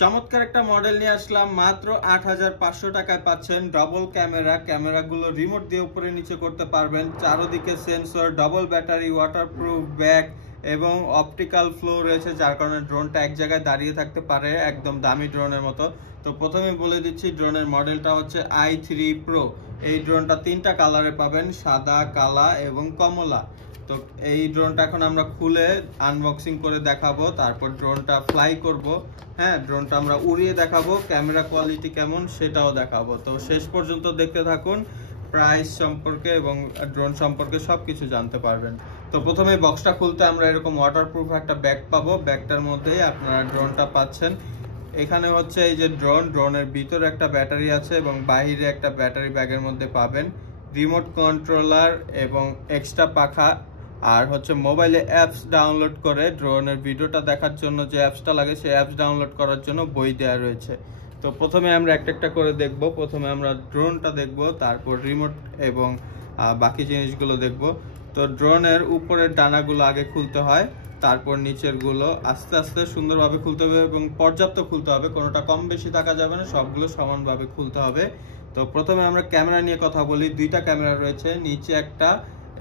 চমৎকার একটা মডেল নিয়ে আসলাম, মাত্র ৮৫০০ টাকায় পাচ্ছেন। ডবল ক্যামেরাগুলো রিমোট দিয়ে উপরে নিচে করতে পারবেন। চারদিকে sensor, double battery, waterproof bag এবং অপটিক্যাল ফ্লো রয়েছে, যার কারণে ড্রোনটা এক জায়গায় দাঁড়িয়ে থাকতে পারে, একদম দামি ড্রোনের মতো। তো প্রথমে বলে দিচ্ছি, ড্রোনের মডেলটা হচ্ছে i3 Pro। এই ড্রোনটা 3টা কালারে পাবেন, সাদা, কালা এবং কমলা। তো এই ড্রোনটা এখন আমরা খুলে আনবক্সিং করে দেখাবো, তারপর ড্রোনটা ফ্লাই করব। হ্যাঁ, ড্রোনটা আমরা উড়িয়ে দেখাবো, ক্যামেরা কোয়ালিটি কেমন সেটাও দেখাবো। তো শেষ পর্যন্ত দেখতে থাকুন, প্রাইস সম্পর্কে এবং ড্রোন সম্পর্কে সবকিছু জানতে পারবেন। তো প্রথমে বক্সটা খুলতে আমরা এরকম ওয়াটারপ্রুফ একটা ব্যাগ পাবো। ব্যাগটার মধ্যেই আপনারা ড্রোনটা পাচ্ছেন। এখানে হচ্ছে এই যে ড্রোনের ভিতরে একটা ব্যাটারি আছে এবং বাইরে একটা ব্যাটারি ব্যাগের মধ্যে পাবেন রিমোট কন্ট্রোলার এবং এক্সট্রা পাখা। আর হচ্ছে মোবাইলে অ্যাপস ডাউনলোড করে ড্রোনের ভিডিওটা দেখার জন্য যে অ্যাপসটা লাগে, সেই অ্যাপস ডাউনলোড করার জন্য বই দেওয়া রয়েছে। তো প্রথমে আমরা একটা একটা করে দেখব। প্রথমে আমরা ড্রোনটা দেখব, তারপর রিমোট এবং বাকি জিনিসগুলো দেখব। তো ড্রোনের উপরের ডানাগুলো আগে খুলতে হয়, তারপর নিচের গুলো আস্তে আস্তে সুন্দরভাবে খুলতে হবে এবং পর্যাপ্ত খুলতে হবে, কোনোটা কম বেশি থাকা যাবে না, সবগুলো সমানভাবে খুলতে হবে। তো প্রথমে আমরা ক্যামেরা নিয়ে কথা বলি। দুইটা ক্যামেরা রয়েছে, নিচে একটা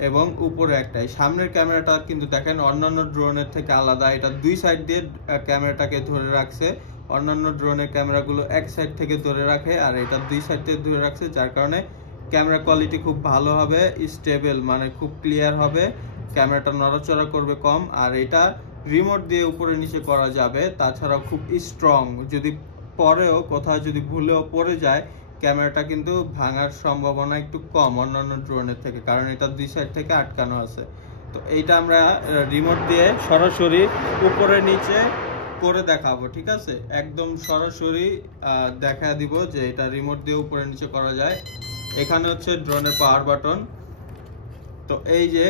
এবং উপরে একটা। এই সামনের ক্যামেরাটা কিন্তু দেখেন অন্যান্য ড্রোনের থেকে আলাদা, এটা দুই সাইড দিয়ে ক্যামেরাটাকে ধরে রাখছে। অন্যান্য ড্রোনের ক্যামেরাগুলো এক সাইড থেকে ধরে রাখে, আর এটা দুই সাইড থেকে ধরে রাখছে, যার কারণে ক্যামেরা কোয়ালিটি খুব ভালো হবে, স্টেবল, মানে খুব ক্লিয়ার হবে, ক্যামেরাটা নড়াচড়া করবে কম। আর এটা রিমোট দিয়ে উপরে নিচে করা যাবে, তাছাড়াও খুব স্ট্রং। যদি পরেও কোথাও যদি ভুলেও পড়ে যায়, ক্যামেরাটা কিন্তু ভাঙার সম্ভাবনা একটু কম অন্যান্য ড্রোনের থেকে, কারণ এটা দুই সাইড থেকে আটকানো আছে। তো এইটা আমরা রিমোট দিয়ে সরাসরি উপরে নিচে করে দেখাবো, ঠিক আছে? একদম সরাসরি দেখা দিব যে এটা রিমোট দিয়ে উপরে নিচে করা যায়। এখানে হচ্ছে ড্রোনের পাওয়ার বাটন। তো এই যে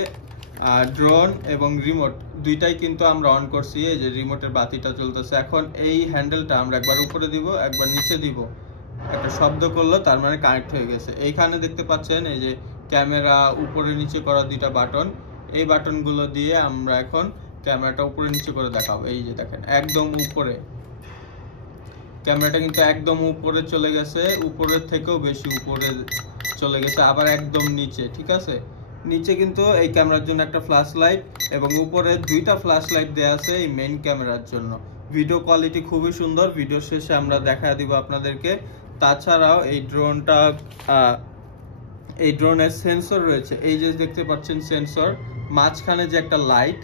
ড্রোন এবং রিমোট দুইটাই কিন্তু আমরা অন করছি। এই যে রিমোটের বাতিটা চলতেছে। এখন এই হ্যান্ডেলটা আমরা একবার উপরে দিব, একবার নিচে দিব, একটা শব্দ করলো, তার মানে কানেক্ট হয়ে গেছে। এইখানে দেখতে পাচ্ছেন এই যে ক্যামেরা উপরে নিচে করা দুইটা বাটন। এই বাটনগুলো দিয়ে আমরা এখন ক্যামেরাটা উপরে নিচে করে দেখাবো। এই যে দেখেন একদম উপরে, ক্যামেরাটা কিন্তু একদম উপরে চলে গেছে, উপরের থেকেও বেশি উপরে চলে গেছে, আবার একদম নিচে, ঠিক আছে? নিচে কিন্তু এই ক্যামেরার জন্য একটা ফ্ল্যাশ লাইট এবং উপরে দুইটা ফ্ল্যাশ লাইট দেওয়া আছে এই মেইন ক্যামেরার জন্য। ভিডিও কোয়ালিটি খুবই সুন্দর, ভিডিও শেষে আমরা দেখা দিব আপনাদেরকে। তাছাড়াও এই ড্রোনের সেন্সর রয়েছে, এই যে দেখতে পাচ্ছেন সেন্সর। মাঝখানে যে একটা লাইট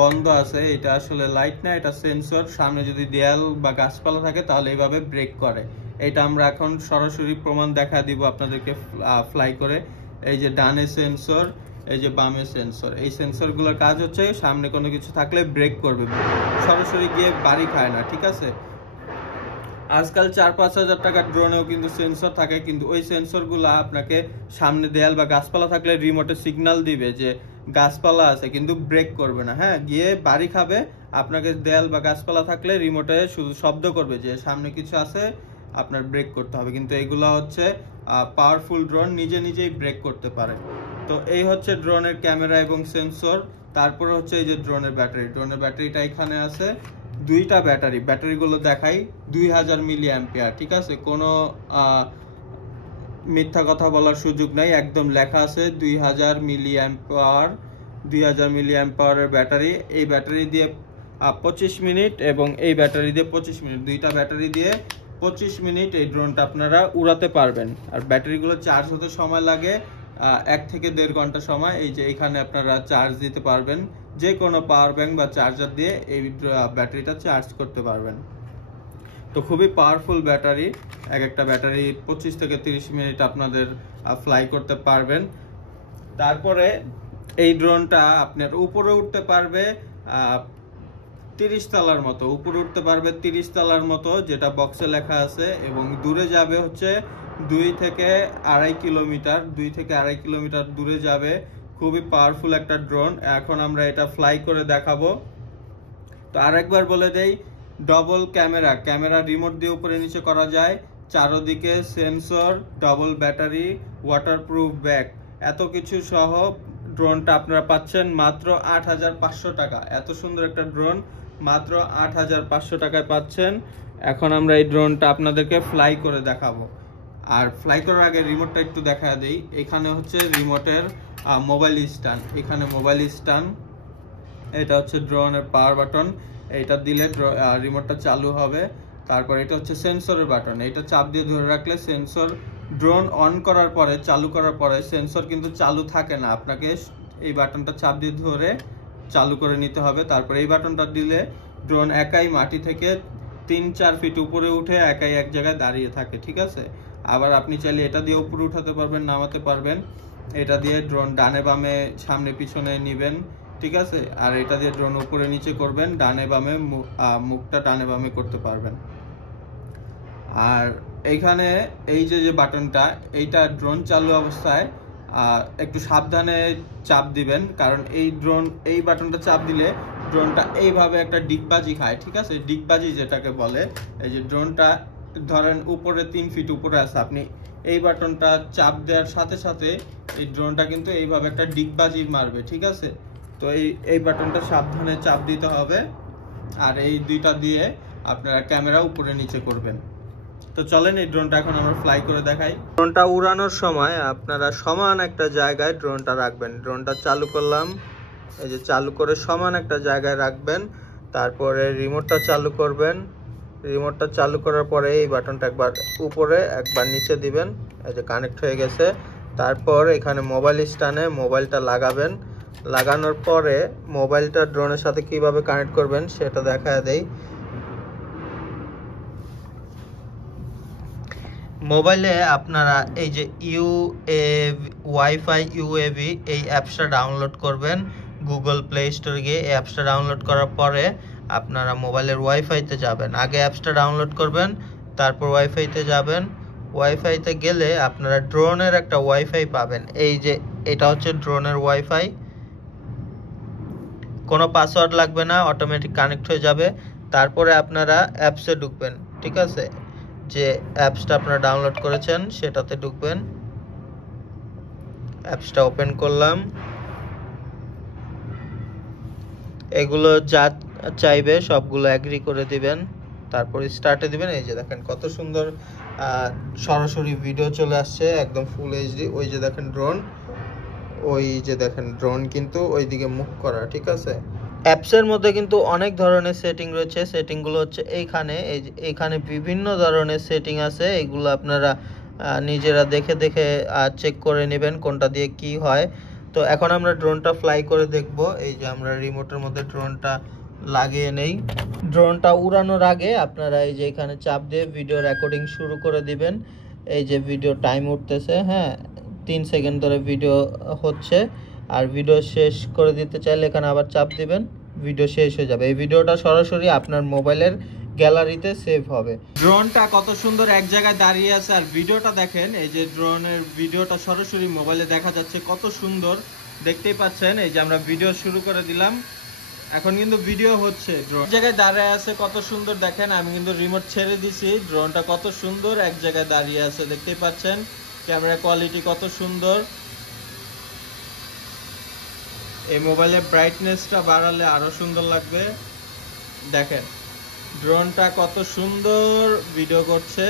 বন্ধ আছে, এটা আসলে লাইট না, এটা সেন্সর। সামনে যদি দেয়াল বা গাছপালা থাকে তাহলে এইভাবে ব্রেক করে। এটা আমরা এখন সরাসরি প্রমাণ দেখা দিব আপনাদেরকে ফ্লাই করে। এই যে ডানে সেন্সর, এই যে বামে সেন্সর। এই সেন্সরগুলোর কাজ হচ্ছে সামনে কোনো কিছু থাকলে ব্রেক করবে, সরাসরি গিয়ে বাড়ি খায় না, ঠিক আছে? আজকাল 4-5 হাজার টাকার ড্রোনেও কিন্তু সেন্সর থাকে, কিন্তু ওই সেন্সরগুলো আপনাকে সামনে দেয়াল বা গাছপালা থাকলে রিমোটে সিগন্যাল দিবে যে গাছপালা আছে, কিন্তু ব্রেক করবে না। হ্যাঁ, গিয়ে বাড়ি খাবে। আপনাকে দেয়াল বা গাছপালা থাকলে রিমোটে শুধু শব্দ করবে যে সামনে কিছু আছে, আপনার ব্রেক করতে হবে। কিন্তু এগুলো হচ্ছে পাওয়ারফুল ড্রোন, নিজে নিজেই ব্রেক করতে পারে। তো এই হচ্ছে ড্রোনের ক্যামেরা এবং সেন্সর। তারপরে হচ্ছে এই যে ড্রোনের ব্যাটারি। ড্রোনের ব্যাটারিটা এখানে আছে, দুইটা ব্যাটারিগুলো দেখাই। 2000 মিলি অ্যাম্পিয়ার, ঠিক আছে? কোনো মিথ্যা কথা বলার সুযোগ নাই, একদম লেখা আছে 2000 মিলি অ্যাম্পিয়ার। 2000 মিলি অ্যাম্পিয়ারের ব্যাটারি। এই ব্যাটারি দিয়ে 25 মিনিট এবং এই ব্যাটারি দিয়ে 25 মিনিট, দুইটা ব্যাটারি দিয়ে 25 মিনিট এই ড্রোনটা আপনারা উড়াতে পারবেন। আর ব্যাটারিগুলো চার্জ হতে সময় লাগে 1 থেকে 1.5 ঘন্টা সময়। এই যে এখানে আপনারা চার্জ দিতে পারবেন, যে কোনো পাওয়ার ব্যাংক বা চার্জার দিয়ে এই ব্যাটারিটা চার্জ করতে পারবেন। তো খুবই পাওয়ারফুল ব্যাটারি। একটা ব্যাটারি 25 থেকে 30 মিনিট আপনাদের ফ্লাই করতে পারবেন। তারপরে এই ড্রোনটা আপনার উপরে উঠতে পারবে 30 তলার মতো, উপরে উঠতে পারবে 30 তলার মতো, যেটা বক্সে লেখা আছে। এবং দূরে যাবে হচ্ছে 2 থেকে আড়াই কিলোমিটার দূরে যাবে। খুবই পাওয়ারফুল একটা ড্রোন। এখন আমরা এটা ফ্লাই করে দেখাবো। তো আরেকবার বলে দেই, ডবল ক্যামেরা রিমোট দিয়ে উপরে নিচে করা যায়, চারদিকে sensor, double battery, waterproof bag, এত কিছু সহ ড্রোনটা আপনারা পাচ্ছেন মাত্র 8500 টাকা। এত সুন্দর একটা ড্রোন মাত্র 8,500 টাকায় পাচ্ছেন। এখন আমরা এই ড্রোনটা আপনাদেরকে ফ্লাই করে দেখাবো। আর ফ্লাই করার আগে রিমোটটা একটু দেখা দিই। এখানে হচ্ছে রিমোটের মোবাইল স্ট্যান্ড, এখানে মোবাইল স্ট্যান্ড, এটা হচ্ছে ড্রোনের পাওয়ার বাটন, এইটা দিলে রিমোটটা চালু হবে। তারপর এটা হচ্ছে সেন্সরের বাটন, এটা চাপ দিয়ে ধরে রাখলে সেন্সর, ড্রোন অন করার পরে চালু করার পরে সেন্সর কিন্তু চালু থাকে না, আপনাকে এই বাটনটা চাপ দিয়ে ধরে চালু করে নিতে হবে। তারপর এই বাটনটা দিলে ড্রোন একাই মাটি থেকে 3-4 ফিট উপরে উঠে একাই এক জায়গায় দাঁড়িয়ে থাকে, ঠিক আছে। আবার আপনি চাইলে এটা দিয়ে উপরে উঠাতে পারবেন, নামাতে পারবেন। এটা দিয়ে ড্রোন ডানে বামে সামনে পিছনে নিবেন, ঠিক আছে। আর এটা দিয়ে ড্রোন উপরে নিচে করবেন, ডানে বামে মুখটা ডানে বামে করতে পারবেন। আর এইখানে এই যে বাটনটা, এইটা ড্রোন চালু অবস্থায় একটু সাবধানে চাপ দিবেন, কারণ এই বাটনটা চাপ দিলে ড্রোনটা এইভাবে একটা ডিগবাজি খায়, ঠিক আছে। ডিগবাজি যেটাকে বলে, এই যে ড্রোনটা ধরেন উপরে 3 ফিট উপরে আছে, আপনি এই বাটনটা চাপ দেওয়ার সাথে সাথে এই ড্রোনটা কিন্তু এইভাবে একটা ডিগবাজি মারবে, ঠিক আছে। তো এই বাটনটা সাবধানে চাপ দিতে হবে। আর এই দুইটা দিয়ে আপনারা ক্যামেরা উপরে নিচে করবেন। তো চলেন এই ড্রোনটা এখন আমরা ফ্লাই করে দেখাই। ড্রোনটা উড়ানোর সময় আপনারা সমান একটা জায়গায় ড্রোনটা রাখবেন। ড্রোনটা চালু করলাম, এই যে চালু করে সমান একটা জায়গায় রাখবেন। তারপরে রিমোটটা চালু করবেন। রিমোটটা চালু করার পরে এই বাটনটা একবার উপরে একবার নিচে দিবেন, এই যে কানেক্ট হয়ে গেছে। তারপর এখানে মোবাইল স্ট্যান্ডে মোবাইলটা লাগাবেন। লাগানোর পরে মোবাইলটা ড্রোনের সাথে কিভাবে কানেক্ট করবেন সেটা দেখা দেই। মোবাইলে আপনারা এই যে ওয়াইফাই ইউএভি এই অ্যাপসটা ডাউনলোড করবেন। গুগল প্লে স্টোরে গিয়ে এই অ্যাপসটা ডাউনলোড করার পরে আপনারা মোবাইলের ওয়াইফাইতে যাবেন। আগে অ্যাপসটা ডাউনলোড করবেন, তারপর ওয়াইফাইতে যাবেন। ওয়াইফাইতে গেলে আপনারা ড্রোনের একটা ওয়াইফাই পাবেন। এই যে এটা হচ্ছে ড্রোনের ওয়াইফাই, কোনো পাসওয়ার্ড লাগবে না, অটোমেটিক কানেক্ট হয়ে যাবে। তারপরে আপনারা অ্যাপসে ঢুকবেন, ঠিক আছে। যে অ্যাপসটা আপনারা ডাউনলোড করেছেন সেটাতে ঢুকবেন। অ্যাপসটা ওপেন করলাম, এগুলো যা চাইবে সবগুলো এগ্রি করে দিবেন, তারপর স্টার্টে দিবেন। এই যে দেখেন কত সুন্দর সরাসরি ভিডিও চলে আসছে, একদম ফুল এইচডি। ওই যে দেখেন ড্রোন, ওই যে দেখেন ড্রোন কিন্তু ওইদিকে মুভ করা, ঠিক আছে। অ্যাপসের মধ্যে কিন্তু অনেক ধরনের সেটিং রয়েছে। সেটিংগুলো হচ্ছে এইখানে বিভিন্ন ধরনের সেটিং আছে, এগুলো আপনারা নিজেরা দেখে দেখে চেক করে নেবেন কোনটা দিয়ে কি হয়। তো এখন আমরা ড্রোনটা ফ্লাই করে দেখব। এই যে আমরা রিমোটের মধ্যে ড্রোনটা লাগিয়ে নেই। ড্রোনটা উড়ানোর আগে আপনারা এই যে এখানে চাপ দিয়ে ভিডিও রেকর্ডিং শুরু করে দিবেন। এই যে ভিডিও টাইম উঠতেছে, হ্যাঁ 3 সেকেন্ড ধরে ভিডিও হচ্ছে। আর ভিডিও শেষ করে দিতে চাইলে এখানে আবার চাপ দিবেন, ভিডিও শেষ হয়ে যাবে। এই ভিডিওটা সরাসরি আপনার মোবাইলের গ্যালারিতে সেভ হবে। ড্রোনটা কত সুন্দর এক জায়গায় দাঁড়িয়ে আছে, আর ভিডিওটা দেখেন, এই যে ড্রোনের ভিডিওটা সরাসরি মোবাইলে দেখা যাচ্ছে, কত সুন্দর দেখতেই পাচ্ছেন। এই যে আমরা ভিডিও শুরু করে দিলাম, এখন কিন্তু ভিডিও হচ্ছে। ড্রোন জায়গায় দাঁড়িয়ে আছে কত সুন্দর দেখেন। আমি কিন্তু রিমোট ছেড়ে দিছি, ড্রোনটা কত সুন্দর এক জায়গায় দাঁড়িয়ে আছে দেখতেই পাচ্ছেন। ক্যামেরা কোয়ালিটি কত সুন্দর। এই মোবাইলের ব্রাইটনেসটা বাড়ালে আরো সুন্দর লাগবে। দেখেন ড্রোনটা কত সুন্দর ভিডিও করছে।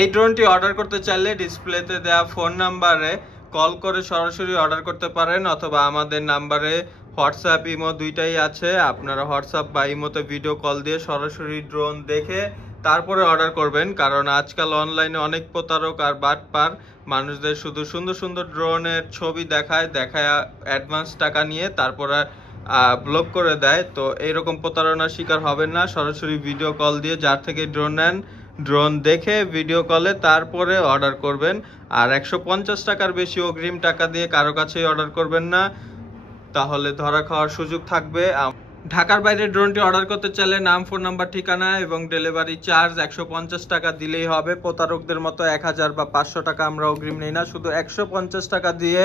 এই ড্রোনটি অর্ডার করতে চাইলে ডিসপ্লেতে দেওয়া ফোন নাম্বারে কল করে সরাসরি অর্ডার করতে পারেন, অথবা আমাদের নাম্বারে হোয়াটসঅ্যাপ ইমো দুইটাই আছে। আপনারা হোয়াটসঅ্যাপ বা ইমোতে ভিডিও কল দিয়ে সরাসরি ড্রোন দেখে তারপরে অর্ডার করবেন, কারণ আজকাল অনলাইনে অনেক প্রতারক আর বাটপার মানুষদের শুধু সুন্দর সুন্দর ড্রোনের ছবি দেখায় অ্যাডভান্স টাকা নিয়ে তারপরে ব্লক করে দেয়। তো এইরকম প্রতারণার শিকার হবেন না, সরাসরি ভিডিও কল দিয়ে যার থেকে ড্রোন নেন ড্রোন দেখে ভিডিও কলে তারপরে অর্ডার করবেন। আর 150 টাকার বেশি অগ্রিম টাকা দিয়ে কারো কাছেই অর্ডার করবেন না। তাহলে ধরা খাওয়ার সুযোগ থাকবে। ঢাকার বাইরে ড্রোনটি অর্ডার করতে চাইলে নাম, ফোন নাম্বার, ঠিকানা এবং ডেলিভারি চার্জ 150 টাকা দিলেই হবে। প্রতারকদের মতো 1000 বা 500 টাকা আমরা অগ্রিম নেই না, শুধু 150 টাকা দিয়ে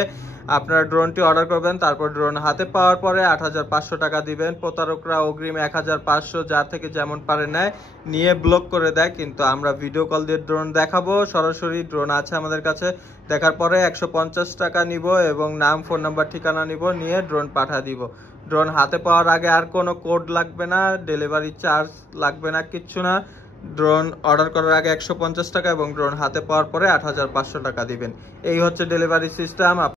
আপনারা ড্রোনটি অর্ডার করবেন। তারপর ড্রোন হাতে পাওয়ার পরে 8500 টাকা দিবেন। প্রতারকরা অগ্রিম 1500 যা থেকে যেমন পারে নেয়, নিয়ে ব্লক করে দেয়। কিন্তু আমরা ভিডিও কল দিয়ে ড্রোন দেখাবো, সরাসরি ড্রোন আছে আমাদের কাছে। দেখার পরে 150 টাকা নিব এবং নাম, ফোন নাম্বার, ঠিকানা নিব, নিয়ে ড্রোন পাঠা দিব। ড্রোন হাতে পাওয়ার আগে আর কোনো কোড লাগবে না, ডেলিভারি চার্জ লাগবে না, কিচ্ছু না। ড্রোন অর্ডার করার আগে 150 টাকা এবং ড্রোন হাতে পাওয়ার পরে 8500 টাকা দিবেন। এই হচ্ছে ডেলিভারি সিস্টেম।